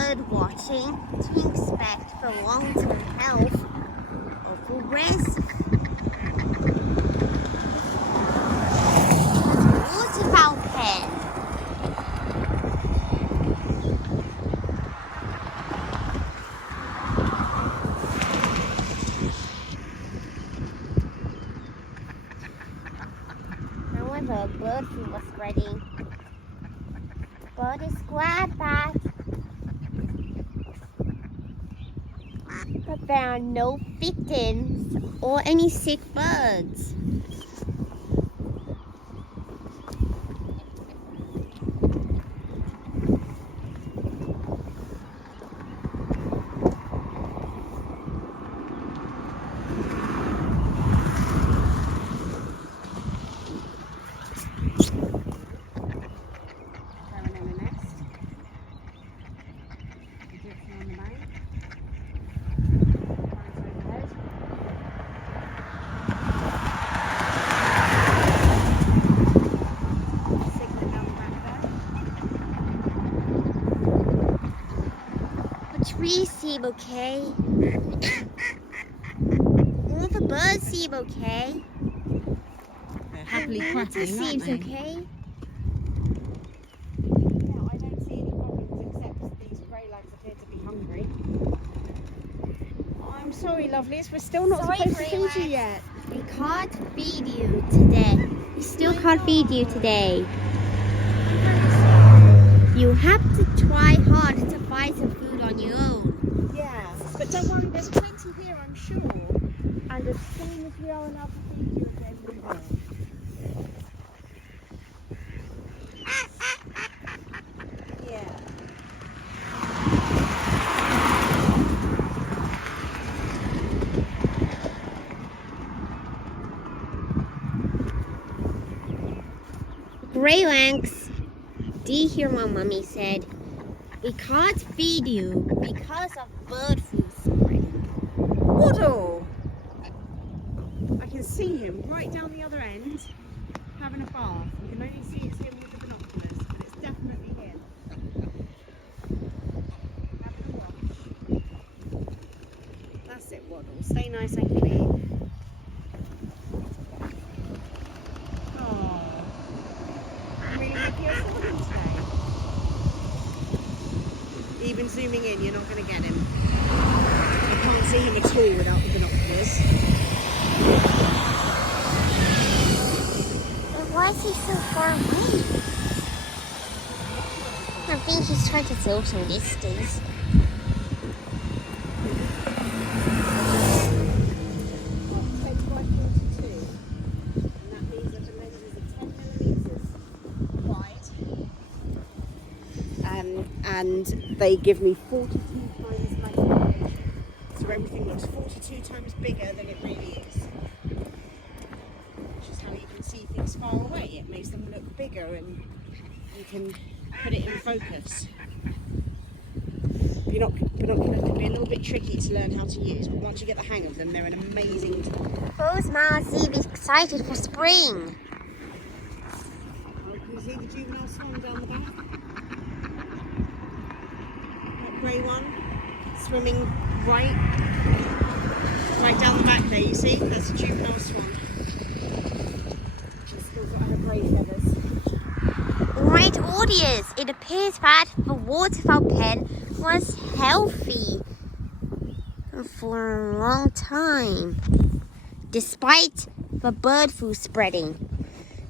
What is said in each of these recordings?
bird watching to inspect for long-term health of the reservoir. Waterfowl pen. However, bird flu was spreading. Bird is glad that but there are no victims or any sick birds. Trees seem okay. All the birds seem okay. They're happily The water quacking, aren't seems they? okay. Yeah, I don't see any problems except these grey lags appear to be hungry. Oh, I'm sorry, lovelies. We're still not Sorry, supposed to grey feed lags. you yet. We can't feed you today. We still can't feed you today. You have to try hard to find some food on your own. Yeah, but don't worry, there's plenty here, I'm sure. And as soon as we are allowed to feed you again, we will. Yeah. Grey Lanks, do you hear what Mummy said? We can't feed you because of bird flu spreading. Waddle! I can see him right down the other end having a bath. You can only see it's him with the binoculars, but it's definitely him. Having a wash. That's it, Waddle. Stay nice and clean. Oh, I'm really happy I saw him today. Even zooming in, you're not going to get him. You can't see him at all without the binoculars. But why is he so far away? I think he's trying to social distance. And they give me 42 times magnification, so everything looks 42 times bigger than it really is. Which is how you can see things far away. It makes them look bigger and you can put it in focus. Binoculars can be a little bit tricky to learn how to use, but once you get the hang of them, they're an amazing tool. Rose Mama seems excited for spring. Oh, can you see the juvenile swan down the back? Grey one swimming right down the back there, you see? That's a juvenile swan. She's still got her grey feathers. Right, audience, it appears that the waterfowl pen was healthy for a long time, despite the bird flu spreading.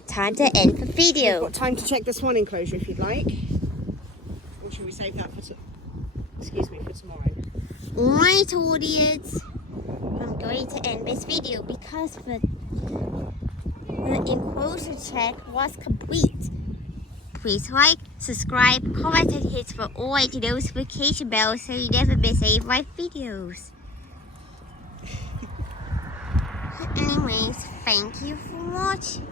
Time to end the We've video. got time to check the swan enclosure if you'd like. Or should we save that for tomorrow? Right, audience, I'm going to end this video because the enclosure check was complete. Please like, subscribe, comment, and hit the all notification bell so you never miss any of my videos. Anyways, thank you for watching.